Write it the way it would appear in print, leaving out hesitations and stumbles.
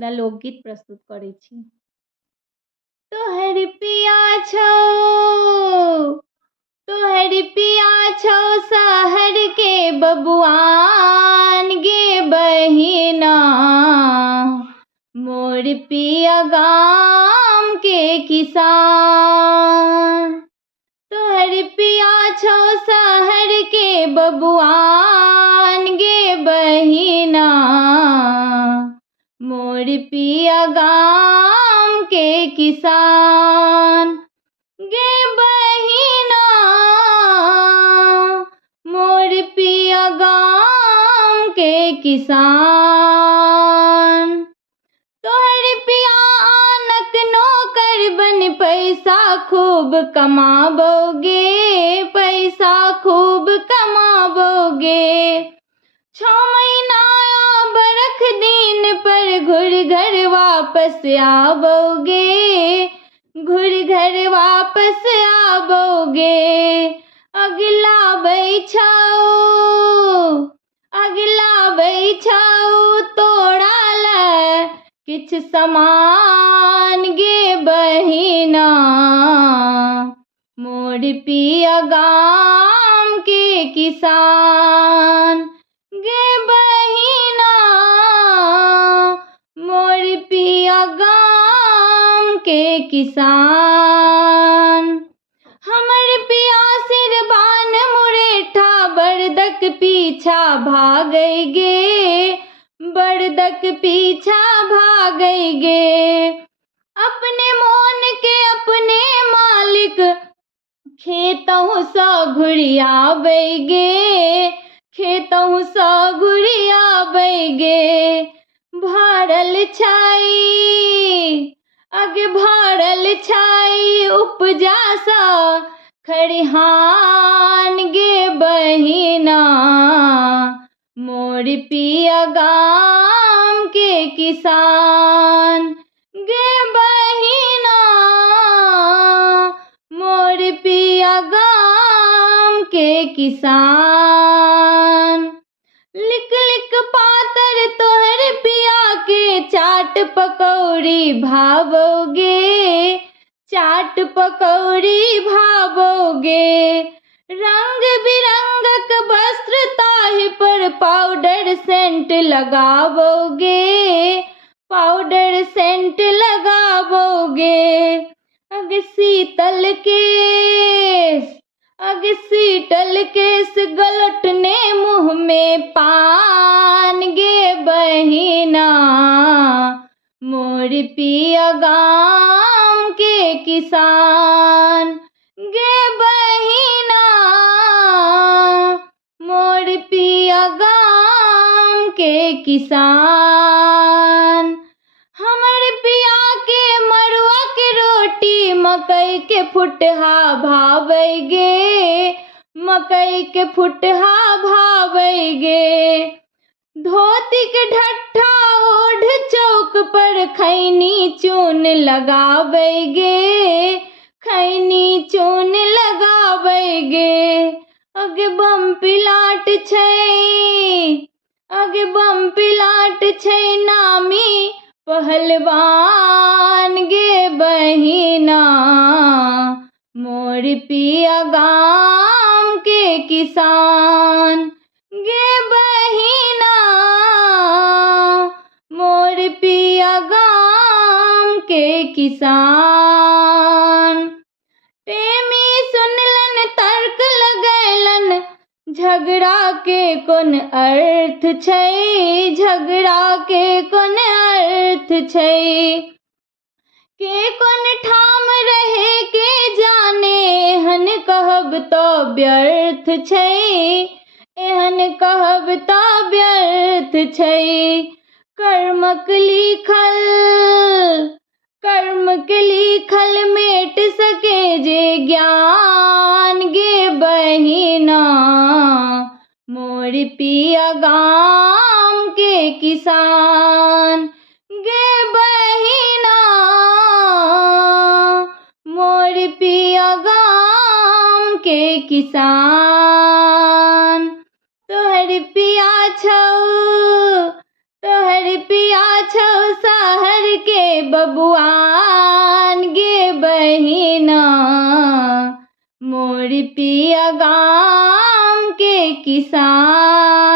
अपना लोकगीत प्रस्तुत करै छी। तोहर पिया छौ, तोहर पिया छौ शहर के बबुआन गे बहिना, मोर पिया गाम के किसान। तोहर पिया छौ शहर के बबुआन गे बहिना, मोर पिया गाम के किसान। गे बहिना, मोर पिया गाम के किसान। तोहर पिया आनक नौकर बन पैसा खूब कमाबोगे, पैसा खूब कमाबोगे। 6 महीना बरख दिन पर घुर घर वापस आओगे, घुर घर वापस आओगे। अगला बैछाओ, अगला बैछाओ तोड़ा ला किछ समान गे बहिना, मोर पिया गाम के किसान। गे बहिना, मोर पिया गाम के किसान। हमर पिया सिरबान मुरेठा बरदक पीछा भागै गे, बरदक पीछा भागै गे। अपने मोन के अपने मालिक खेतहु सँ घुरियाबै गे, खेतहु सँ घुरियाबै गे। भरल छै, अगे भरल छै उपजा सँ खरिहान गे बहिना, मोर पिया गाम के किसान। गे बहिना, मोर पिया गाम के किसान। लिक लिक पातर तोहर पिया के चाट पकौड़ी भावोगे, चाट पकौड़ी भावोगे। रंग बिरंगक वस्त्र ताहि पर पाउडर सेंट लगावोगे, पाउडर सेंट लगावोगे। अग शीतल केस, अग शीतल केस गलटने मुँह में पान गे बहिना, मोर पिया गाम के किसान। गे बहिना, मोर पिया गाम के किसान। हमर पिया के मड़ुआ के रोटी मकई के फुटहा भावै गे, मकई के फुटहा भावै गे। धोती के ढट्ठा ओढ़ चौक पर खैनी चून लगाबै गे, खैनी चून लगाबै गे। अगे बम पिलाट छै, अगे बम पिलाट छै नामी पहलवान गे बहिना, मोर पिया गाम के किसान। गे बहिना, मोर पिया गाम के किसान। टेमी सुनलन तर्क लगैलन, झगड़ा के कोन अर्थ छै, झगड़ा के कोन अर्थ छै। के कोन ठाम रहे के जाने, एहन कहब तो व्यर्थ छै, एहन कहब तो व्यर्थ छै। कर्मक लिखल, कर्मक लिखल मेट सके जे ज्ञान गे बहिना, मोर पिया गाम के किसान। गे बहिना, मोर पिया गाम के किसान। तोहर पिया छौ, तोहर पिया छौ के बबुआन गे बहिना, मोर पिया गाम के किसान।